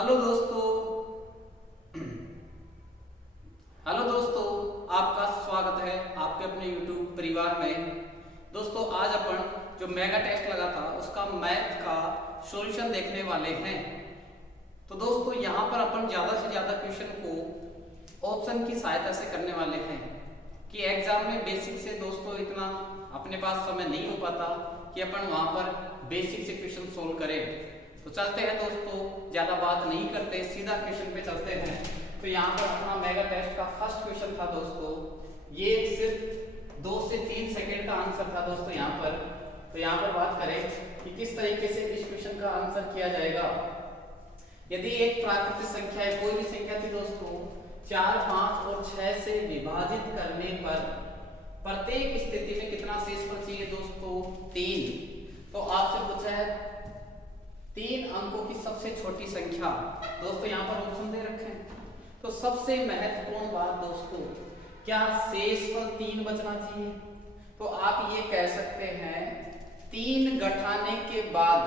Hello दोस्तों। Hello दोस्तों, आपका स्वागत है आपके अपने YouTube परिवार में। दोस्तों आज अपन जो मेगा टेस्ट लगा था उसका मैथ का सॉल्यूशन देखने वाले हैं। तो दोस्तों यहाँ पर अपन ज़्यादा से ज़्यादा क्वेश्चन को ऑप्शन की सहायता से करने वाले हैं कि एग्जाम में बेसिक से दोस्तों इतना अपने पास समय नहीं हो पाता कि अपन वहाँ पर बेसिक से क्वेश्चन सोल्व करें। तो चलते हैं दोस्तों, ज्यादा बात नहीं करते, सीधा क्वेश्चन पे चलते हैं। तो यहाँ पर अपना मेगा टेस्ट का फर्स्ट क्वेश्चन था दोस्तों, ये सिर्फ 2 से 3 सेकंड का आंसर था दोस्तों यहाँ पर। तो यहाँ पर बात करें कि किस तरीके से इस क्वेश्चन का आंसर किया जाएगा। यदि एक प्राकृतिक संख्या है, कोई भी संख्या थी दोस्तों, 4, 5 और 6 से विभाजित करने पर प्रत्येक स्थिति में कितना शेषफल चाहिए दोस्तों? 3। तो आपसे पूछा है 3 अंकों की सबसे छोटी संख्या। दोस्तों यहाँ पर ऑप्शन दे रखे हैं। तो सबसे महत्वपूर्ण बात दोस्तों, क्या शेषफल 3 बचना चाहिए? तो आप ये कह सकते हैं 3 घटाने के बाद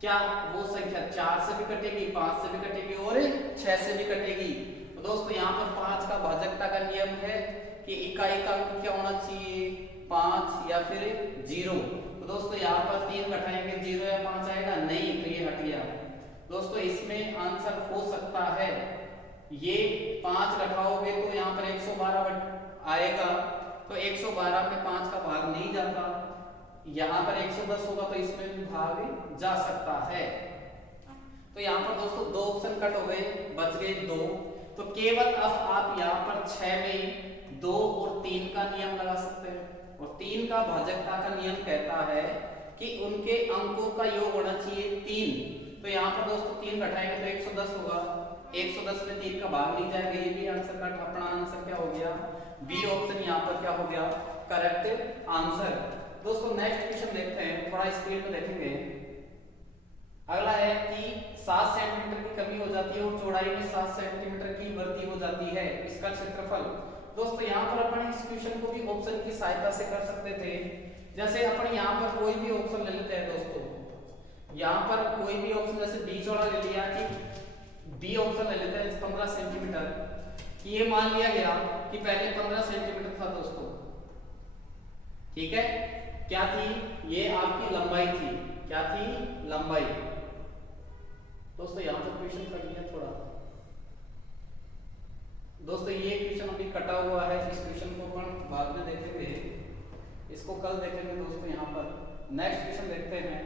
क्या वो संख्या 4 से भी कटेगी, 5 से भी कटेगी और 6 से भी कटेगी। तो दोस्तों यहाँ पर 5 का भाजकता का नियम है कि इकाई का अंक क्या होना चाहिए? 5 या फिर 0। तो दोस्तों यहाँ पर 3 घटाएंगे 0 या 5 आएगा? नहीं, तो ये हट गया। दोस्तों इसमें आंसर हो सकता है ये 5 घटाओगे तो यहाँ पर 112 आएगा। तो 112 में 5 का भाग नहीं जाता, यहाँ पर 110 होगा तो इसमें भी भाग जा सकता है। तो यहाँ पर दोस्तों 2 ऑप्शन कट हो गए, बच गए 2। तो केवल अब आप यहाँ पर 6 में 2 और 3 का नियम लगा सकते हैं। और 3 का भाजकता का नियम कहता है कि उनके अंकों का योग होना चाहिए 3। तो यहाँ पर दोस्तों 3 घटाएंगे तो 110 होगा, 110 में 3 का भाग नहीं जाएगा। ये भी आंसर का अपना आंसर क्या हो गया? बी ऑप्शन यहाँ पर क्या हो गया? Correct answer. दोस्तों नेक्स्ट क्वेश्चन देखते हैं, थोड़ा स्क्रीन में देखेंगे। अगला है कि 7 सेंटीमीटर की कमी हो जाती है और चौड़ाई में 7 सेंटीमीटर की वृद्धि हो जाती है, इसका क्षेत्रफल। दोस्तों यहाँ पर अपन इस क्वेश्चन को भी ऑप्शन की सहायता से कर सकते थे। जैसे अपन यहाँ पर कोई भी ऑप्शन ले लेते हैं दोस्तों, यहाँ पर कोई भी ऑप्शन जैसे बी चौड़ा ले लिया कि बी ऑप्शन ले लेते हैं 15 सेंटीमीटर कि ये मान लिया गया कि पहले 15 सेंटीमीटर था दोस्तों, ठीक है। क्या थी? ये आपकी लंबाई थी। क्या थी? लंबाई। दोस्तों यहाँ पर क्वेश्चन कट गया थोड़ा। दोस्तों ये क्वेश्चन अभी कटा हुआ है, इस क्वेश्चन को अपन बाद में देखेंगे, इसको कल देखेंगे दोस्तों। यहाँ पर नेक्स्ट क्वेश्चन देखते हैं।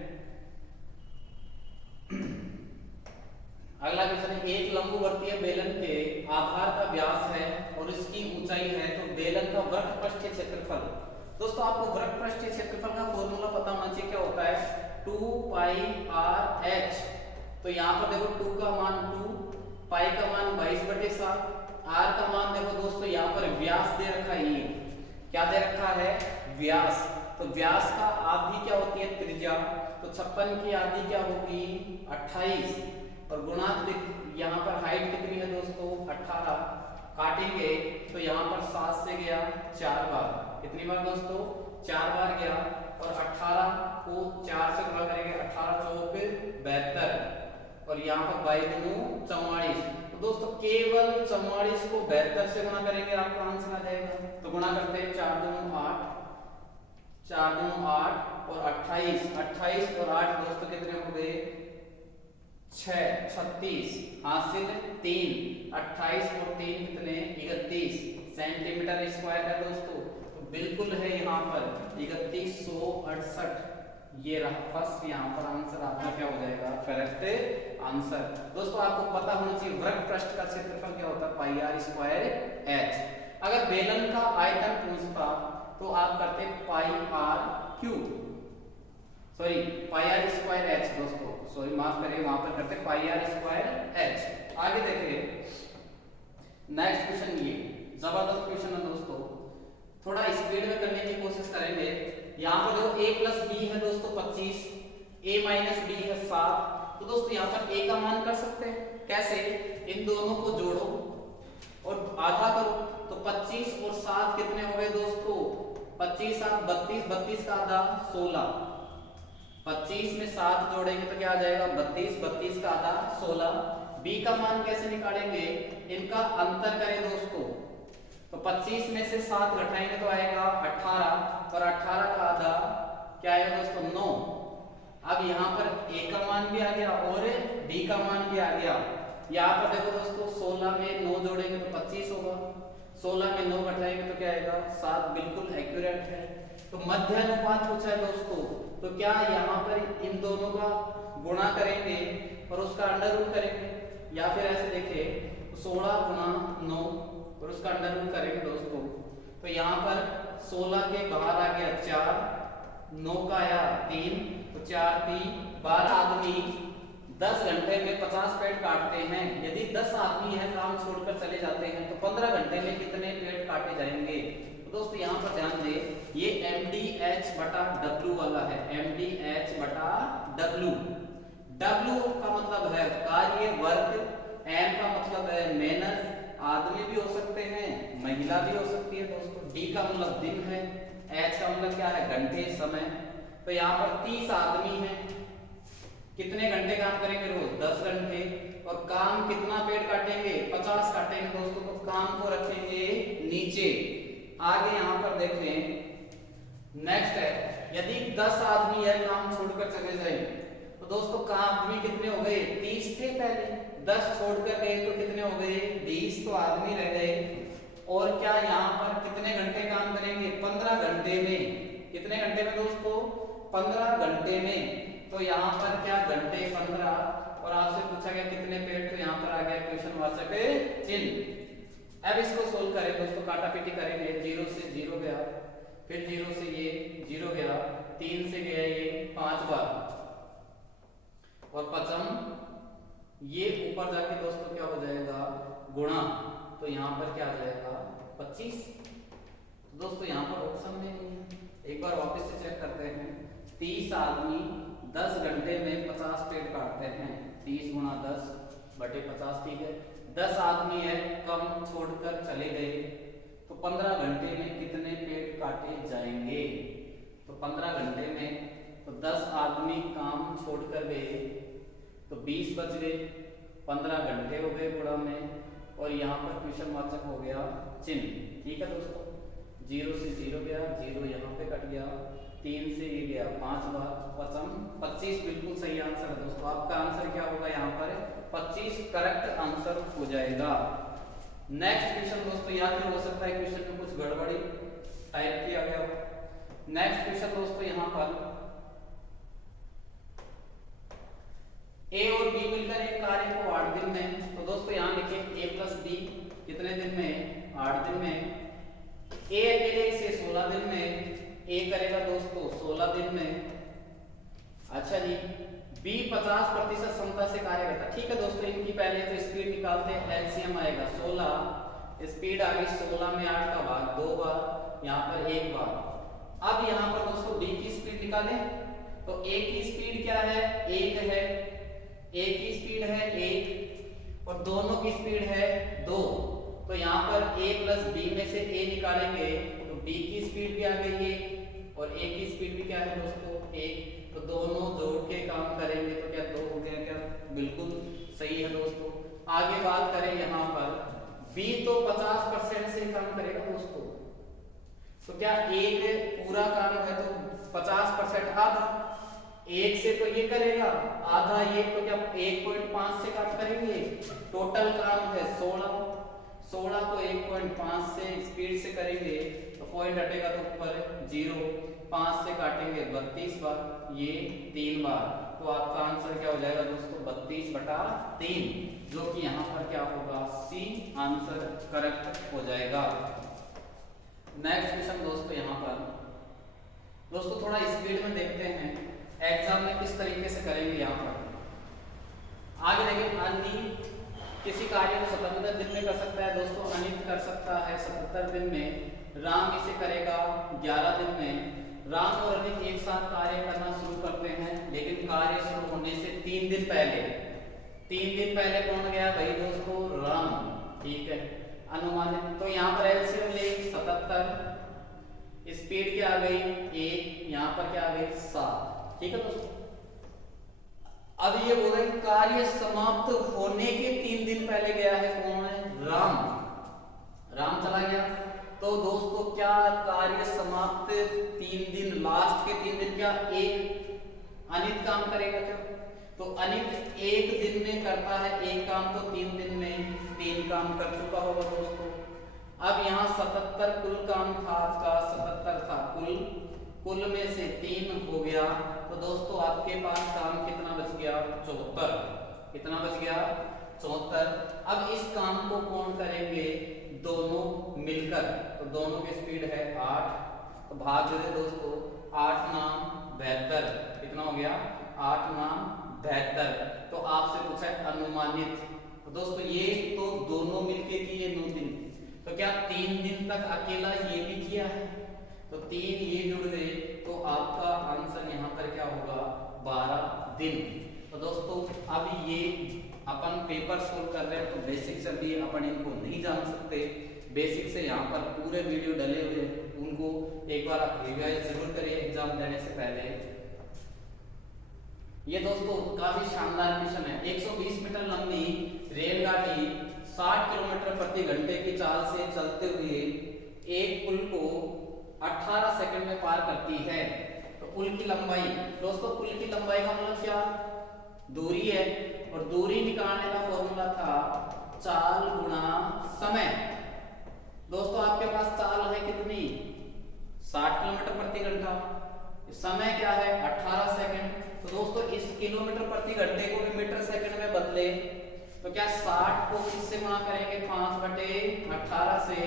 अगला क्वेश्चन है, एक लंबवर्तीय बेलन के आधार का व्यास है और इसकी ऊंचाई है, तो बेलन का वृत्तपृष्ठीय क्षेत्रफल। दोस्तों आपको वृत्तपृष्ठीय क्षेत्रफल का फॉर्मूला पता होना चाहिए। क्या होता है? 2 पाई आर एच। तो यहाँ पर देखो 2 का मान 2, पाई का मान 22/7, आर का मान देखो दोस्तों यहाँ पर व्यास दे रखा है। ये क्या दे रखा है? व्यास। तो व्यास का आधी क्या होती है? त्रिज्या। तो 56 की आधी क्या होगी? 28। और गुणा यहाँ पर हाइट कितनी है दोस्तों? 18। काटेंगे तो यहाँ पर 7 से गया 4 बार। कितनी बार दोस्तों? 4 बार गया। और 18 को 4 से गुणा करेंगे, 18 चौक 72 और यहाँ पर 22 44। तो दोस्तों केवल 44 को 72 से गुणा करेंगे आपका आंसर आ जाएगा। तो गुणा करते हैं 4 दूनी 8, 4 दूनी 8 और 28, 28 और 8 दोस्तों कितने हो गए? 6, 36 हासिल 3, 28 और 3 कितने? 31 सेंटीमीटर स्क्वायर है दोस्तों। तो बिल्कुल है यहाँ पर 3168। ये रहा फर्स्ट, यहाँ पर आंसर आपका क्या हो जाएगा? Correct answer. दोस्तों आपको पता होना चाहिए वृत्तपृष्ठ का क्षेत्रफल क्या होता है? Pi r square h. अगर बेलन का आयतन पूछता तो आप करते pi r cube, sorry pi r square h दोस्तों, सॉरी माफ करिए, वहां पर करते पाई आर स्क्वायर एच। आगे देखिए नेक्स्ट क्वेश्चन, ये जबरदस्त क्वेश्चन है दोस्तों, थोड़ा स्पीड में करने की कोशिश करेंगे। यहाँ पर देखो a प्लस बी है दोस्तों 25, a माइनस बी है 7। तो दोस्तों यहाँ पर a का मान कर सकते हैं। कैसे? इन दोनों को जोड़ो और आधा करो। तो 25 और 7 कितने हो गए दोस्तों? 25 7 32, 32 का आधा 16, 25 में 7 जोड़ेंगे तो क्या आ जाएगा 32, 32 का आधा 16। b का मान कैसे निकालेंगे, इनका अंतर करें दोस्तों, तो 25 में से 7 घटाएंगे तो आएगा 18 और 18 का आधा क्या आएगा दोस्तों 9। अब यहाँ पर a का मान भी आ गया और b का मान भी आ गया। यहाँ पर देखो दोस्तों 16 में 9 जोड़ेंगे तो 25 होगा, 16 में 9 घटाएंगे तो क्या आएगा 7, बिल्कुल एक्यूरेट है। तो मध्य अनुपात पूछा है दोस्तों, तो क्या यहाँ पर इन दोनों का गुणा करेंगे और उसका अंडर रूट करेंगे, या फिर ऐसे देखें 16 गुणा 9 और उसका अंडर रूट करेंगे दोस्तों। तो यहाँ पर 16 के बाहर आ गया 4, 9 का आया 3, तो 4 3 12 आदमी 10 घंटे में 50 पेड़ काटते हैं। यदि 10 आदमी है काम छोड़कर चले जाते हैं तो 15 घंटे में कितने पेड़ काटे जाएंगे। तो दोस्तों यहाँ पर ध्यान दें, ये MDH बटा W वाला है, MDH बटा W। W का मतलब है कार्य वर्क, M का मतलब है मेहनत, आदमी भी हो सकते हैं महिला भी हो सकती है दोस्तों, D का मतलब दिन है, H का मतलब क्या है घंटे समय। तो यहाँ पर 30 आदमी हैं, कितने घंटे काम करेंगे रोज 10 घंटे, और काम कितना पेड़ काटेंगे 50 काटेंगे दोस्तों। तो काम को रखेंगे नीचे। आगे यहाँ पर देखें नेक्स्ट है, यदि 10 आदमी है काम छोड़कर चले जाए तो दोस्तों काम आदमी कितने हो गए 30 थे पहले, 10 छोड़कर गए तो कितने हो गए 20, तो आदमी रह गए। और क्या यहाँ पर कितने घंटे काम करेंगे 15 घंटे में, कितने घंटे में दोस्तों 15 घंटे में। तो यहाँ पर क्या घंटे 15, और आपसे पूछा गया कितने पेड़, तो यहाँ पर आ गया क्वेश्चन वाचक चिन्ह। अब इसको सोल्व करें दोस्तों, काटा पीटी करेंगे। 0 से 0 गया, फिर 0 से ये 0 गया, 3 से गया ये 5 बार, और पचम ये ऊपर जाके दोस्तों क्या हो जाएगा गुणा, तो यहाँ पर क्या आ जाएगा 25। दोस्तों यहाँ पर ऑप्शन में नहीं है, एक बार वापस से चेक करते हैं। 30 आदमी 10 घंटे में 50 पेड़ काटते हैं, 30 गुणा 10 बटे 50, ठीक है। 10 आदमी है कम छोड़कर चले गए तो 15 घंटे में कितने पेड़ काटे जाएंगे। तो 15 घंटे में तो 10 आदमी काम छोड़कर गए तो 20 बच गए, 15 घंटे हो गए गुणा में, और यहाँ पर क्वेश्चन वाचक हो गया चिन्ह, ठीक है दोस्तों। 0 से 0 गया, 0 यहाँ पे कट गया, 3 से ये गया 5 बार, पचम 25 बिल्कुल सही आंसर है दोस्तों। आपका आंसर क्या होगा यहाँ पर 25 करेक्ट आंसर हो जाएगा। नेक्स्ट क्वेश्चन दोस्तों, या फिर हो सकता है क्वेश्चन में कुछ गड़बड़ी टाइप किया गया हो। नेक्स्ट क्वेश्चन दोस्तों, यहाँ पर A और B मिलकर एक कार्य को 8 दिन में, तो दोस्तों यहाँ लिखे A प्लस B कितने दिन में 8 दिन में। A अकेले इसे 16 दिन में A करेगा दोस्तों 16 दिन में। अच्छा जी, B 50% क्षमता से कार्य करता है, ठीक है दोस्तों। इनकी पहले तो स्पीड निकालते हैं, एलसीएम आएगा 16, स्पीड आ गई 16 में 8 का भाग 2 बार, यहाँ पर 1 बार। अब यहाँ पर दोस्तों B की स्पीड निकालें, तो A की स्पीड क्या है 1 है, A की स्पीड है 1 और दोनों की स्पीड है 2। तो यहाँ पर A प्लस B में से A निकालेंगे तो B की स्पीड भी आ गई 1 और A की स्पीड भी क्या है दोस्तों 1, तो दोनों जोड़ के काम करेंगे तो क्या 2 हो गया, क्या बिल्कुल सही है दोस्तों। आगे बात करें यहाँ पर B तो 50% से काम करेगा दोस्तों, तो क्या एक पूरा काम है तो 50% आधा, एक से तो ये करेगा आधा, ये तो क्या 1.5 से काम करेंगे। टोटल काम है 16 को 1.5 से स्पीड से करेंगे तो पॉइंट हटेगा तो ऊपर 0, 5 से काटेंगे 32 बार, ये 3 बार, तो आपका आंसर क्या हो जाएगा दोस्तों 32/3, जो कि यहाँ पर क्या होगा सी आंसर करेक्ट हो जाएगा। नेक्स्ट क्वेश्चन दोस्तों, यहाँ पर दोस्तों थोड़ा स्पीड में देखते हैं एग्जाम में किस तरीके से करेंगे। यहाँ पर आगे देखिए, अन्य किसी कार्य को 77 दिन में कर सकता है दोस्तों, अनित कर सकता है 77 दिन में, राम इसे करेगा 11 दिन में। राम और अनित एक साथ कार्य करना शुरू करते हैं, लेकिन कार्य शुरू होने से 3 दिन पहले कौन गया भाई दोस्तों राम, ठीक है अनुमानित। तो यहाँ पर एलसीएम ले 77, स्पीड क्या आ गई 1, यहाँ पर क्या आ गई 7, ठीक है दोस्तों। अब ये बोल रहे हैं कार्य समाप्त होने के 3 दिन पहले गया है, कौन है? राम। राम चला गया। तो दोस्तों क्या कार्य समाप्त 3 दिन, लास्ट के 3 दिन क्या एक अनित काम करेगा क्या? तो अनित एक दिन में करता है एक काम, तो 3 दिन में 3 काम कर चुका होगा दोस्तों। अब यहाँ 77 कुल काम था, आपका 77 था कुल में से 3 हो गया, तो दोस्तों आपके पास काम कितना बच गया? 74। कितना बच गया? 74। अब इस काम को कौन करेंगे? दोनों मिलकर। तो दोनों की स्पीड है 8, तो भाग दे दोस्तों, 8 नाम 72। कितना हो गया? 8 नाम 72। तो आपसे पूछा है अनुमानित, तो दोस्तों ये तो दोनों मिलके किए 9 दिन, तो क्या 3 दिन तक अकेला ये भी किया है? तो 3 ये जुड़ गए, तो आपका आंसर यहाँ पर क्या होगा? 12 दिन। तो दोस्तों अब ये अपन पेपर सोल्व कर रहे हैं, तो बेसिक से भी अपन इनको नहीं जान सकते। बेसिक से यहाँ पर पूरे वीडियो डले हुए, उनको एक बार आप रिवाइज जरूर करिए एग्जाम देने से पहले। ये दोस्तों काफी शानदार मिशन है। 120 मीटर लंबी रेलगाड़ी 60 किलोमीटर प्रति घंटे की चाल से चलते हुए एक पुल को 18 सेकंड में पार करती है। तो पुल की लंबाई, दोस्तों पुल की लंबाई का मतलब क्या? दूरी है, और दूरी निकालने का फॉर्मूला था चाल गुणा समय। दोस्तों आपके पास चाल है कितनी? 60 किलोमीटर प्रति घंटा, समय क्या है? 18 सेकंड। तो दोस्तों इस किलोमीटर प्रति घंटे को भी मीटर सेकंड में बदले, तो क्या 60 को किससे गुणा करेंगे? 5/18 से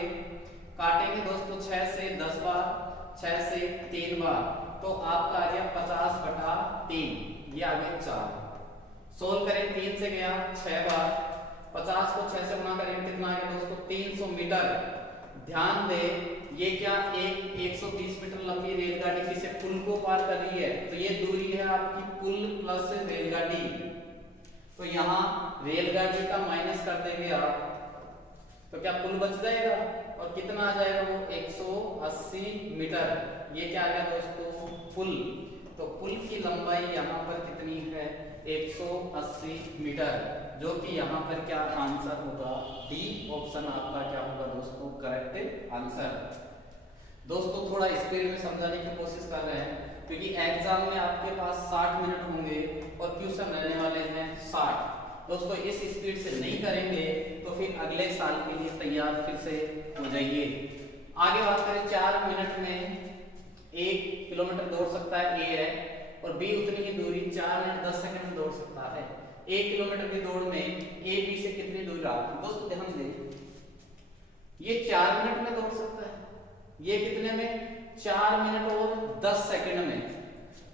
काटेंगे दोस्तों 6 से 10 बार, 6 से 3 बार, तो आपका आ गया 50/3। ये आ गया 4। सोल्व करें, 3 से गया 6 बार, 50 को 6 से गुणा करेंगे कितना आ गया दोस्तों? 300 मीटर। ध्यान दे ये क्या एक 120 मीटर लंबी रेलगाड़ी किसी पुल को पार कर रही है, तो ये दूरी है आपकी पुल प्लस रेलगाड़ी। तो यहाँ रेलगाड़ी का माइनस कर देंगे आप, तो क्या पुल बच जाएगा? और कितना आ जाएगा वो? 180 मीटर। ये क्या आ गया दोस्तों? पुल। तो पुल की लंबाई यहाँ पर कितनी है? 180 मीटर, जो कि यहाँ पर क्या आंसर होगा? डी ऑप्शन आपका क्या होगा दोस्तों? Correct answer. दोस्तों थोड़ा स्पीड में समझाने की कोशिश कर रहे हैं, क्योंकि एग्जाम में आपके पास 60 मिनट होंगे और क्वेश्चन रहने वाले हैं 60। दोस्तों इस स्पीड से नहीं करेंगे तो फिर अगले साल के लिए तैयार फिर से हो जाइए। आगे बात करें, 4 मिनट में 1 किलोमीटर दौड़ सकता है ए है, और बी उतनी ही दूरी 4 मिनट 10 सेकंड में दौड़ सकता है। 1 किलोमीटर की दौड़ में ए बी से कितनी दूरी रहा? दोस्तों ध्यान दें, ये 4 मिनट में दौड़ सकता है, ये कितने में? 4 मिनट और 10 सेकंड में।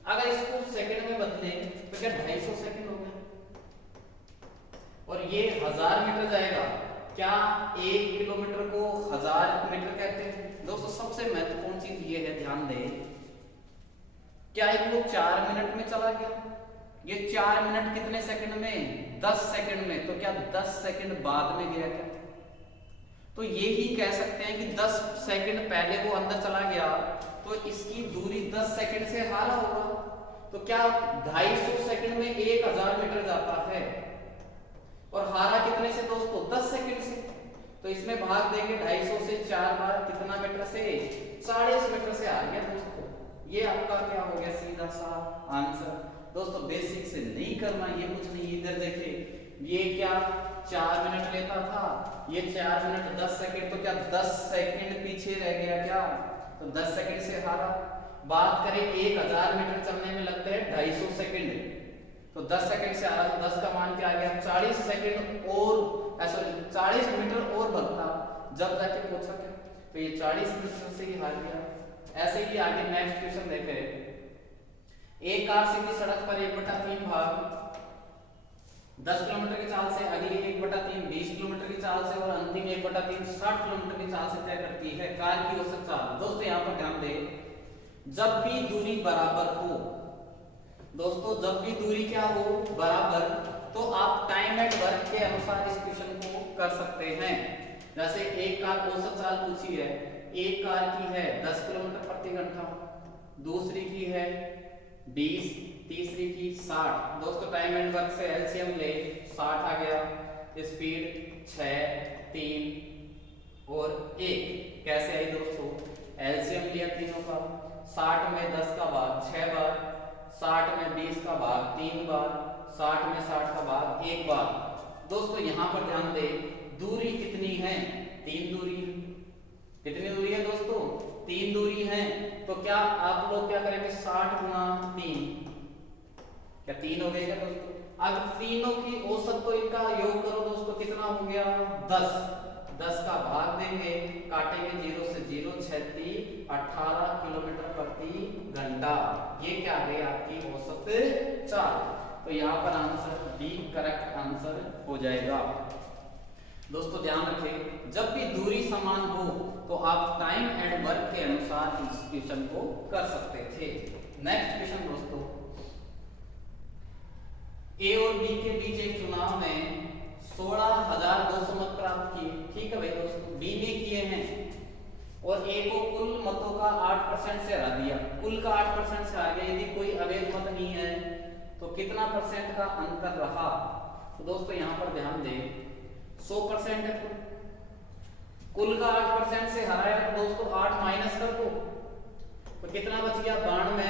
अगर इसको सेकंड में बदले तो क्या 250 सेकंड हो गया, और ये 1000 मीटर जाएगा। क्या 1 किलोमीटर को 1000 मीटर कहते हैं? दोस्तों सबसे महत्वपूर्ण चीज ये है, ध्यान दें, क्या एक वो 4 मिनट में चला गया? ये 4 मिनट कितने सेकंड में? 10 सेकंड में। तो क्या 10 सेकंड बाद में गया क्या? तो ये ही कह सकते हैं कि 10 सेकंड पहले वो अंदर चला गया, तो इसकी दूरी 10 सेकंड से हारा होगा। तो क्या 250 सेकंड में 1000 मीटर जाता है, और हारा कितने से दोस्तों? 10 सेकंड से। तो इसमें भाग देंगे 250 से 4 बार, कितना मीटर से? 40 मीटर से आ गया दोस्तों। ये आपका क्या हो गया? सीधा सा आंसर। दोस्तों बेसिक से नहीं करना, ये कुछ नहीं। इधर देखिए, ये क्या 4 मिनट लेता था, ये 4 मिनट 10 सेकंड, तो क्या 10 सेकंड पीछे रह गया क्या? तो 10 सेकंड से हारा। बात करें 1000 मीटर चलने में लगते हैं 250 सेकंड, तो 10 सेकंड से हारा, तो 10 का मान क्या आ गया? 40 सेकंड और 40 मीटर और भगता, जब जाके पहुंचा क्या? तो ये 40 मीटर से ही हार गया। ऐसे ही आगे नेक्स्ट क्वेश्चन देखें। एक कार सीधी सड़क पर 1/3 भाग 10 किलोमीटर की चाल से, अगली 1/3 20 किलोमीटर की चाल से, और अंतिम 1/3 60 किलोमीटर की चाल से तय करती है। कार की औसत चाल। दोस्तों यहाँ पर ध्यान दें, जब भी दूरी बराबर हो, दोस्तों जब भी दूरी क्या हो? बराबर, तो आप टाइम एट वर्क के अनुसार इस क्वेश्चन को कर सकते हैं। जैसे एक कार औसत चाल पूछी है, एक कार की है 10 किलोमीटर प्रति घंटा, दूसरी की है 20, तीसरी की 60। दोस्तों टाइम एंड वर्क से एलसीएम ले 60 आ गया। स्पीड 6, 3 और 1 कैसे आई दोस्तों? एलसीएम लिया तीनों का। 60 में 10 का भाग 6 बार, 60 में 20 का भाग 3 बार, 60 में 60 का भाग 1 बार। दोस्तों यहाँ पर ध्यान दे, दूरी कितनी है? 3 दूरी। कितनी दूरी है दोस्तों? 3 दूरी है। तो क्या आप लोग क्या करेंगे? 60 गुना 3, क्या 3 हो गए क्या दोस्तों? अब तीनों की औसत तो इनका योग करो दोस्तों, कितना हो गया? 10। 10 का भाग देंगे, काटेंगे 0 से 0, 36 18 किलोमीटर प्रति घंटा। ये क्या है आपकी औसत चाल। तो यहाँ पर आंसर बी करेक्ट आंसर हो जाएगा। दोस्तों ध्यान रखें, जब भी दूरी समान हो तो आप टाइम एंड वर्क के अनुसार इस क्वेश्चन को कर सकते थे। नेक्स्ट क्वेश्चन दोस्तों, ए और बी के बीच एक चुनाव में 16,200 मत प्राप्त किए। ठीक है भाई दोस्तों, बी ने किए हैं और ए को कुल मतों का 8% से हरा दिया। कुल का 8% से आ गया। यदि कोई अवैध मत नहीं है तो कितना परसेंट का अंतर रहा? तो दोस्तों यहाँ पर ध्यान दें, 100% है। कुल का 8% से हराया तो दोस्तों 8 माइनस कर दो तो कितना बच गया? 92।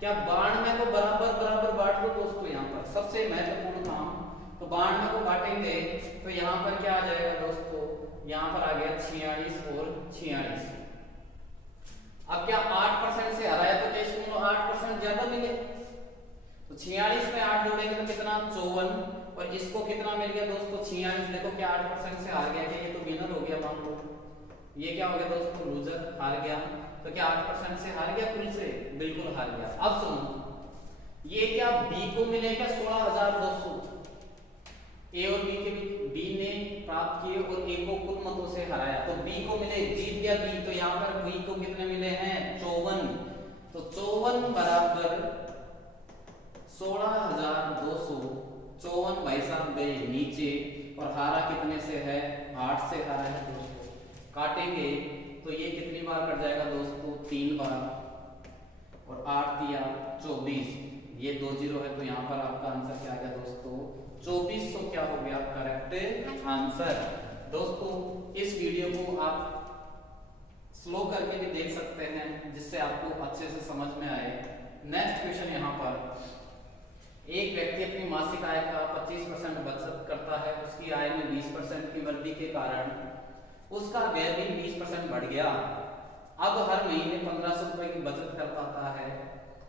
क्या 92 को बराबर बराबर बांट दो दोस्तों। यहाँ पर सबसे महत्वपूर्ण काम, तो 92 को बांटेंगे तो यहाँ पर क्या आ जाएगा दोस्तों? यहाँ पर आ गया 46 और 46। अब क्या 8% से हराया तो क्या इसको 8% ज्यादा मिले? तो 46 में 8 जोड़ेंगे तो कितना? 54। और इसको कितना मिल गया दोस्तों? 46। देखो क्या 8% से हार गया क्या? ये तो विनर हो गया मान लो। ये क्या हो गया दोस्तों? लूजर, हार गया। तो क्या 8% से हार गया? कुल से बिल्कुल हार गया। अब सुनो, ये क्या बी को मिलेगा 16,200? ए और बी के बीच बी ने प्राप्त किए और ए को कुल मतों से हराया तो बी को मिले, जीत गया बी। तो यहाँ पर बी को कितने मिले हैं? 54। तो 54 बराबर 16,200। 54 भाई साहब गए नीचे और हारा कितने से है? 8 से हारा है दोस्तों। काटेंगे तो ये कितनी बार कट जाएगा दोस्तों? 3 बार। और 8 दिया 24, ये 2 0 है तो यहाँ पर आपका आंसर क्या आ गया दोस्तों? 24। तो क्या हो गया करेक्ट आंसर। दोस्तों इस वीडियो को आप स्लो करके भी देख सकते हैं जिससे आपको अच्छे से समझ में आए। नेक्स्ट क्वेश्चन यहाँ पर, एक व्यक्ति अपनी मासिक आय का 25% बचत करता है। उसकी आय में 20% की वृद्धि के कारण उसका व्यय भी 20% बढ़ गया। अब हर महीने 1500 रुपए की बचत कर पाता है।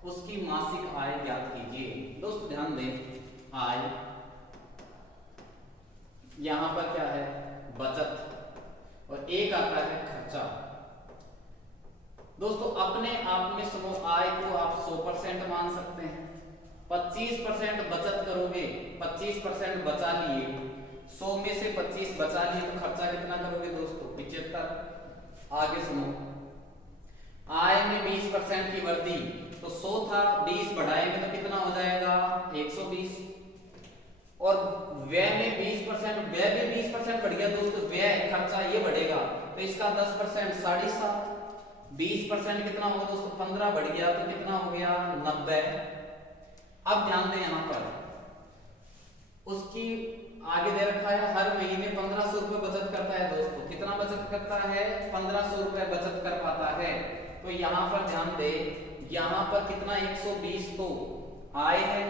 उसकी मासिक आय ज्ञात कीजिए। दोस्तों ध्यान दें, आय यहां पर क्या है? बचत। और एक आता है खर्चा। दोस्तों अपने आप में सुनो, आय को आप 100% मान सकते हैं। 25% बचत करोगे, 25% बचा लिए, 100 में से 25 बचा लिए तो खर्चा कितना करोगे दोस्तों? 75। आगे सुनो, आय में 20% की वृद्धि, तो 100 था 20 बढ़ाएंगे तो कितना हो जाएगा? 120। और व्यय में 20%, व्यय भी 20% बढ़ गया दोस्तों। व्यय खर्चा ये बढ़ेगा तो इसका 10% 7.5। 20% कितना होगा दोस्तों? 15 बढ़ गया तो कितना हो गया? 90। अब ध्यान दें यहां पर, उसकी आगे दे रखा है हर महीने 1500 रुपए बचत करता है दोस्तों। कितना बचत करता है? 1500 रुपए बचत कर पाता है। तो यहां पर ध्यान दे, यहां पर कितना? 120 तो आय है,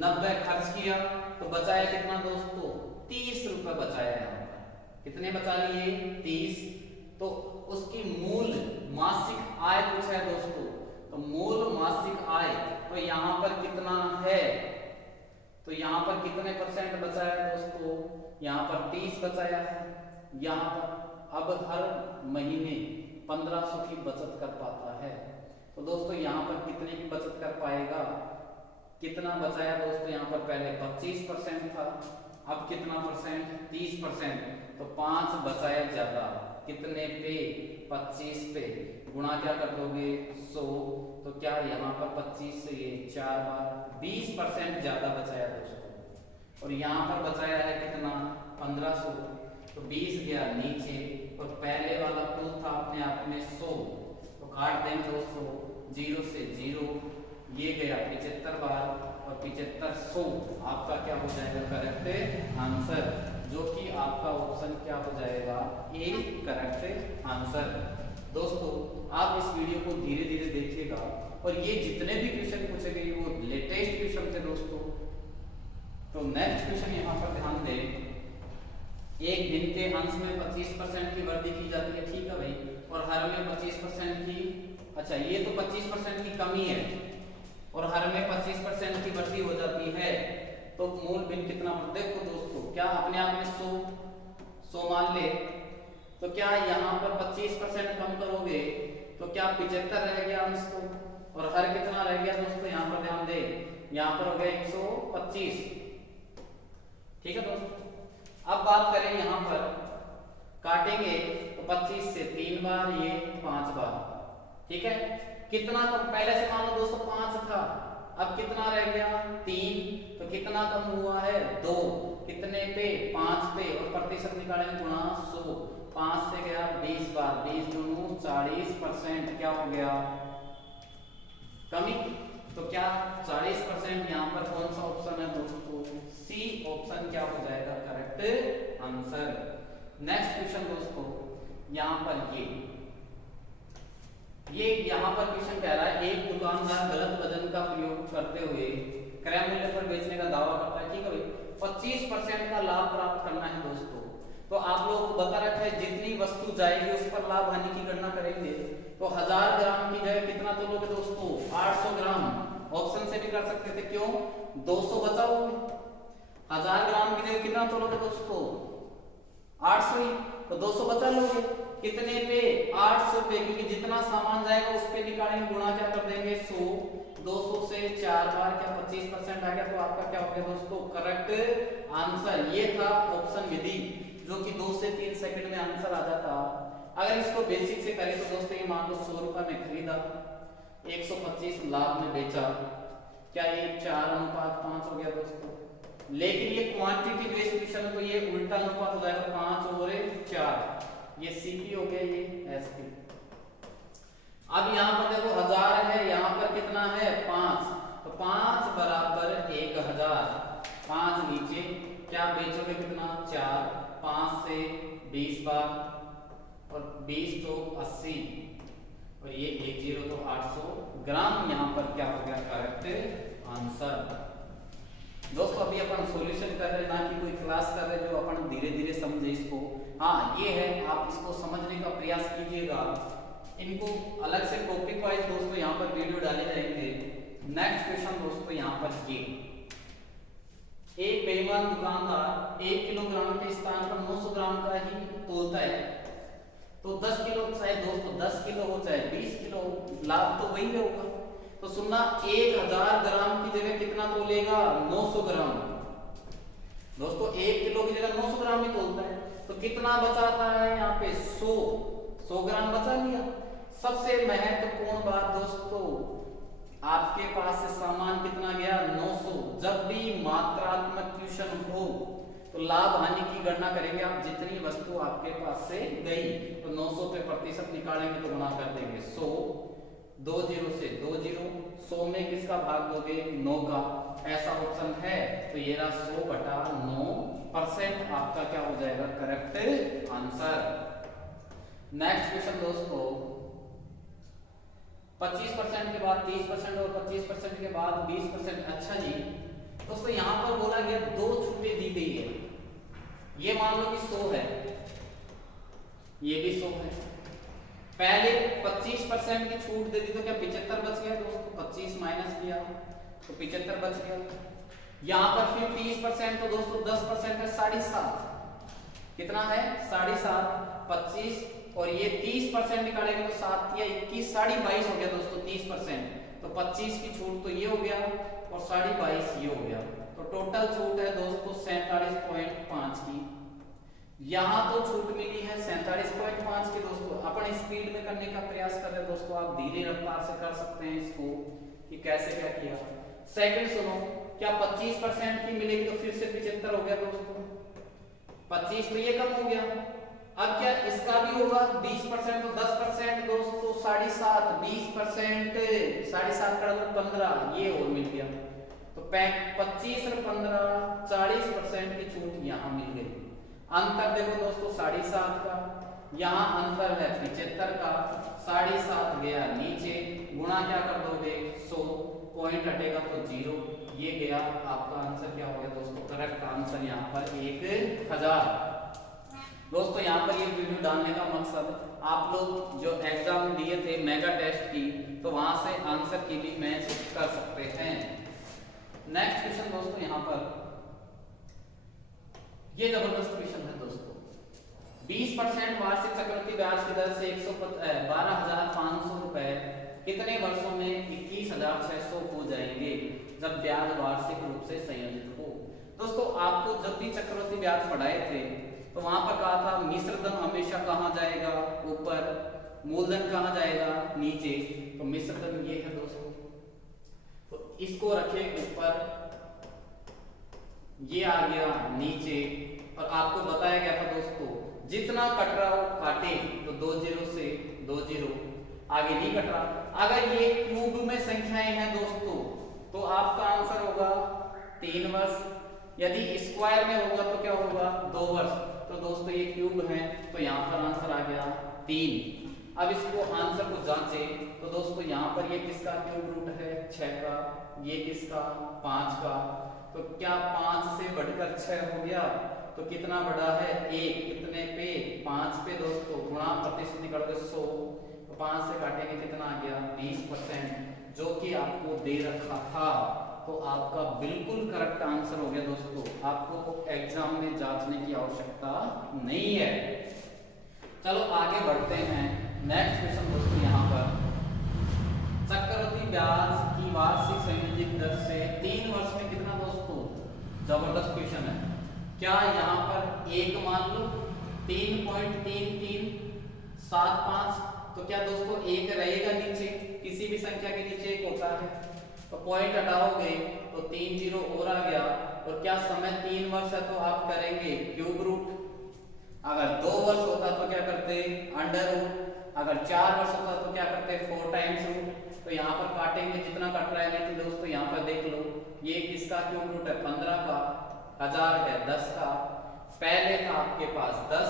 90 खर्च किया तो बचाया कितना दोस्तों? 30 रुपए बचाया। यहां पर कितने बचा लिए? 30। तो उसकी मूल मासिक आय कुछ है दोस्तों, तो मूल मासिक आय तो यहां पर कितना है? तो यहां पर कितने परसेंट बचाया है दोस्तों? यहां पर 30 बचाया है। यहां पर अब हर महीने 1500 की बचत कर पाता है। तो दोस्तों यहां पर कितने की बचत कर पाएगा? कितना बचाया दोस्तों? यहां पर पहले 25% था, अब कितना परसेंट? 30%। तो 5 बचाया ज्यादा, कितने पे? 25 पे। गुणा क्या कर दोगे? 100। तो क्या यहाँ पर 25 से ये 4 बार 20% ज्यादा बचाया दोस्तों। और यहाँ पर बचाया है कितना? 1500। तो 20 गया नीचे और पहले वाला कुल था अपने आप में 100। तो काट देंगे दोस्तों, 0 से 0, ये गया 75 बार और 7500 आपका क्या हो जाएगा करेक्ट आंसर, जो कि आपका ऑप्शन क्या हो जाएगा ए करेक्ट आंसर। दोस्तों आप इस वीडियो को धीरे धीरे देखिएगा और ये जितने भी क्वेश्चन पूछे गए वो लेटेस्ट क्वेश्चन थे दोस्तों। तो नेक्स्ट क्वेश्चन यहाँ पर ध्यान दें, एक दिन के अंश में 25% की वृद्धि की जाती है, ठीक है भाई, और हर में 25% की, अच्छा ये तो 25% की कमी है और हर में 25% की वृद्धि हो जाती है, तो मूल भिन्न कितना? देखो दोस्तों क्या अपने आप में 100 मान ले, तो क्या यहाँ पर 25% कम करोगे तो क्या 75 रह गया अंश तो, और हर कितना रह गया दोस्तों? यहाँ पर ध्यान दे, यहाँ पर हो गया 125, ठीक है दोस्तों। अब बात करें यहाँ पर काटेंगे तो 25 से 3 बार, ये 5 बार, ठीक है। कितना कम? पहले से मान लो दोस्तों 5 था, अब कितना रह गया 3, तो कितना कम हुआ है 2, कितने पे 5 पे, और प्रतिशत निकालेंगे गुणा 100, 5 से गया 20 बार, 20 दूनी 40%, क्या हो गया कमी, तो क्या 40%? यहाँ पर कौन सा ऑप्शन है दोस्तों? सी ऑप्शन क्या हो जाएगा करेक्ट आंसर। नेक्स्ट क्वेश्चन दोस्तों, यहाँ पर ये यहाँ पर क्वेश्चन कह रहा है, एक दुकानदार गलत वजन का प्रयोग करते हुए क्रय मूल्य पर बेचने का दावा करता है, ठीक है भाई, 25% का लाभ प्राप्त करना है दोस्तों। तो आप लोग को बता रखा है जितनी वस्तु जाएगी उस पर लाभ हानि की गणना करेंगे, तो 1000 ग्राम की जगह कितना तो लोगे दोस्तों? 800 ग्राम। ऑप्शन से भी कर सकते थे, क्यों? 200 बचाओगे, 1000 ग्राम की जगह कितना तो लोगे दोस्तों? 800 ही, तो 200 बचा लोगे, कितने पे? 800 पे, क्योंकि जितना सामान जाएगा उस पे निकालेंगे, गुणा क्या कर देंगे 100, 200 से 4 बार, क्या 25% आ गया, तो आपका क्या हो गया दोस्तों करेक्ट आंसर। ये था ऑप्शन विधि, जो कि 2 से 3 सेकंड में आंसर आ जाता। अगर इसको बेसिक से करें तो दोस्तों ये मान लो 100 रुपए में खरीदा, 125 लाभ में बेचा, क्या ये 4:5 हो गया दोस्तों। लेकिन ये क्वांटिटी बेस्ड क्वेश्चन है तो ये उल्टा अनुपात हो जाएगा, 5 और 4, ये सीपी हो गया, ये एसपी। अब यहाँ पर देखो 1000 है, यहाँ पर कितना है 5, तो 5 बराबर 1000, 5 नीचे, क्या बेचोगे कितना 4, 5 से 20 बार, और 20 तो 80, और ये 10 तो 800 ग्राम, यहाँ पर क्या हो गया करेक्ट आंसर। दोस्तों अभी अपन सॉल्यूशन कर रहे हैं, ना कि कोई क्लास कर रहे हैं जो अपन धीरे धीरे समझे इसको। हाँ ये है, आप इसको समझने का प्रयास कीजिएगा, इनको अलग से टॉपिक वाइज दोस्तों यहाँ पर वीडियो डाले जाएंगे। नेक्स्ट क्वेश्चन दोस्तों यहाँ पर ये, एक बेईमान दुकानदार 1 किलोग्राम के स्थान पर 900 ग्राम का ही तोलता है, तो 10 किलो चाहे दोस्तों 10 किलो हो चाहे 20 किलो, लाभ तो वही होगा। तो सुनना 1000 ग्राम की जगह कितना तोलेगा 900 ग्राम, दोस्तों 1 किलो की जगह 900 ग्राम ही तोलता है, तो कितना बचाता है यहाँ पे 100 ग्राम बचा लिया। सबसे महत्वपूर्ण बात दोस्तों, आपके पास से सामान कितना गया 900। जब भी मात्रात्मक क्वेश्चन हो तो लाभ हानि की गणना करेंगे आप, जितनी वस्तु आपके पास से गई तो 900 पे प्रतिशत निकालेंगे तो गुणा कर देंगे 100, 2 0 से 2 0, 100 में किसका भाग दोगे 9 का, ऐसा ऑप्शन है, तो ये रहा 100/9% आपका क्या हो जाएगा करेक्ट आंसर। नेक्स्ट क्वेश्चन दोस्तों, 25% के बाद 30% और 25% के बाद 20%। अच्छा जी दोस्तों यहाँ पर बोला गया 2 छूटें दी गई है, ये मान लो कि 100 है, ये भी 100 है, पहले 25% की छूट दे दी तो क्या 75 बच गया दोस्तों, 25 माइनस किया तो 75 बच गया। यहाँ पर फिर 30% तो दोस्तों 10% है 7.5, कितना है 7.5, 25 और ये 30% निकालेंगे तो 7 या 21, 22.5 हो गया दोस्तों 30%, तो 25 की छूट तो ये हो गया और 22.5 ये हो गया, तो टोटल छूट है दोस्तों 47.5 की। यहाँ तो छूट मिली है 47.5 की दोस्तों। अपन स्पीड में करने का प्रयास कर रहे हैं दोस्तों, आप धीरे रफ्तार से कर सकते हैं इसको कि कैसे क्या किया। सेकंड सुनो, क्या 25% की मिलेगी तो फिर से 75 हो गया दोस्तों, 25 तो ये कम हो गया, अब क्या इसका भी होगा 20%, तो 10% दोस्तों 7.5, 20%, 7.5 का 15, ये और मिल गया। तो 25 और 15, 40% की छूट यहाँ मिल गई। अंतर देखो दोस्तों 7.5 का, यहाँ अंतर है 75 का, 7.5 गया नीचे, गुणा क्या कर दोगे 100, पॉइंट हटेगा तो 0, ये गया आपका आंसर। क्या हो गया दोस्तों, करेक्ट आंसर यहाँ पर 1000। दोस्तों यहाँ पर ये वीडियो डालने का मकसद, आप लोग जो एग्जाम दिए थे मेगा टेस्ट की, तो वहां से आंसर की भी मैच कर सकते हैं। नेक्स्ट क्वेश्चन दोस्तों, यहाँ पर ये जबरदस्त क्वेश्चन है दोस्तों। 20% वार्षिक चक्रवृद्धि ब्याज की दर से 12,500 रुपए कितने वर्षों में 21,600 हो जाएंगे जब ब्याज वार्षिक रूप से संयोजित हो। दोस्तों आपको जब भी चक्रवृद्धि ब्याज पढ़ाए थे तो वहां पर कहा था मिश्र धन हमेशा कहाँ जाएगा, ऊपर, मूलधन कहाँ जाएगा, नीचे। तो मिश्र धन ये है दोस्तों, तो इसको रखे ऊपर, ये आ गया नीचे। और आपको बताया गया था दोस्तों जितना कट रहा हो काटे, तो 2 0 से 2 0, आगे नहीं कट रहा। अगर ये क्यूब में संख्याएं हैं दोस्तों तो आपका आंसर होगा 3 वर्ष, यदि स्क्वायर में होगा तो क्या होगा 2 वर्ष। तो दोस्तों ये क्यूब है तो यहाँ पर आंसर आ गया 3। अब इसको आंसर को जांचे तो दोस्तों यहाँ पर ये किसका क्यूब रूट है 6 का, ये किसका 5 का। तो क्या 5 से बढ़कर 6 हो गया, तो कितना बड़ा है 1, कितने पे 5 पे दोस्तों, गुणा प्रतिशत निकालोगे 100, तो 5 से काटेंगे कितना आ गया 20%, जो कि आपको दे रखा था। तो आपका बिल्कुल करेक्ट आंसर हो गया दोस्तों, आपको एग्जाम में जांचने की आवश्यकता नहीं है। चलो आगे बढ़ते हैं। नेक्स्ट क्वेश्चन दोस्तों, यहाँ पर चक्रवृद्धि ब्याज की वार्षिक संयोजित दर से 3 वर्ष में कितना दोस्तों, जबरदस्त क्वेश्चन है। क्या यहाँ पर एक मान लो 3.3375, तो क्या दोस्तों एक रहेगा नीचे, किसी भी संख्या के नीचे एक होता है, तो पॉइंट हटाओगे तो 3 0 और आ गया। और क्या समय 3 वर्ष है तो आप करेंगे क्यूब रूट, अगर 2 वर्ष होता तो क्या करते अंडर रूट, अगर 4 वर्ष होता तो क्या करते 4 टाइम्स रूट। तो यहाँ पर काटेंगे जितना कट रहा है, लेकिन दोस्तों यहाँ पर देख लो ये किसका क्यूब रूट है 15 का, 1000 है 10 का, पहले था आपके पास 10,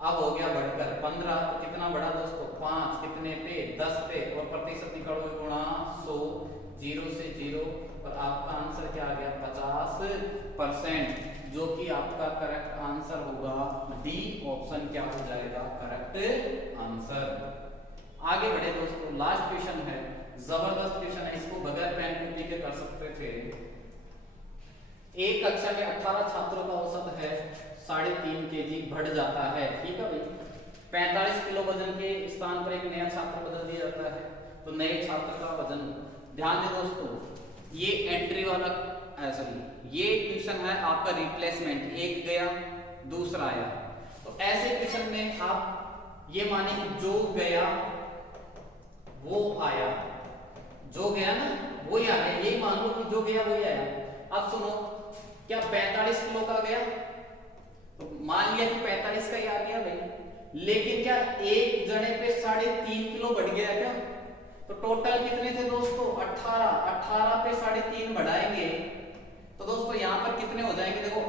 अब हो गया बढ़कर 15, तो कितना बढ़ा दोस्तों 5, कितने पे 10 पे, और प्रतिशत निकालोगे गुणा 100, 0 से 0, और आपका आंसर क्या आ गया 50%, जो कि आपका करेक्ट आंसर होगा डी ऑप्शन क्या हो जाएगा करेक्ट आंसर। आगे बढ़े दोस्तों, लास्ट क्वेश्चन है, जबरदस्त क्वेश्चन है, इसको बगैर पेन कॉपी के कर सकते थे। एक कक्षा में 18 छात्रों का औसत है 3.5 kg बढ़ जाता है, ठीक है भाई। 45 किलो वजन के स्थान पर एक नया छात्र बदल दिया जाता है, तो नए छात्र का वजन, ध्यान दें दोस्तों ये एंट्री वाला सॉरी ये क्वेश्चन है आपका रिप्लेसमेंट, एक गया दूसरा आया। तो ऐसे क्वेश्चन में आप ये माने कि जो गया वो आया, जो गया ना वही आ गया, यही मान लो कि जो गया वही आया। अब सुनो, क्या 45 किलो का गया, तो मान लिया कि 45 का ही आ गया भाई, लेकिन क्या एक जने पे 3.5 किलो बढ़ गया क्या, तो टोटल कितने थे दोस्तों 18 पे 3.5 बढ़ाएंगे तो दोस्तों यहां पर कितने हो जाएंगे, देखो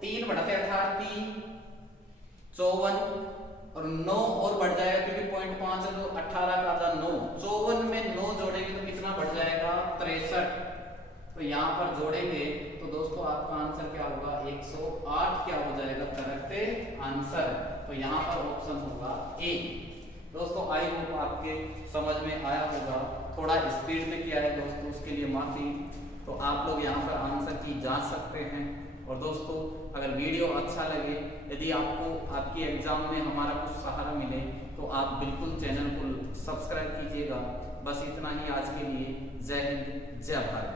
3 बढ़ाते 18 3 54, और 9 और बढ़ जाएगा क्योंकि 0.5 है, तो 18 का आधा 9, 54 में 9 जोड़ेंगे तो कितना बढ़ जाएगा 63, तो यहाँ पर जोड़ेंगे तो दोस्तों आपका आंसर क्या होगा 108 क्या हो जाएगा करेक्ट आंसर। तो यहाँ पर ऑप्शन होगा ए। दोस्तों आई होप आपके समझ में आया होगा, थोड़ा स्पीड में किया है दोस्तों, उसके लिए माफी। तो आप लोग यहाँ पर आंसर की जांच सकते हैं। और दोस्तों अगर वीडियो अच्छा लगे, यदि आपको आपके एग्जाम में हमारा कुछ सहारा मिले, तो आप बिल्कुल चैनल को सब्सक्राइब कीजिएगा। बस इतना ही आज के लिए। जय हिंद, जय भारत।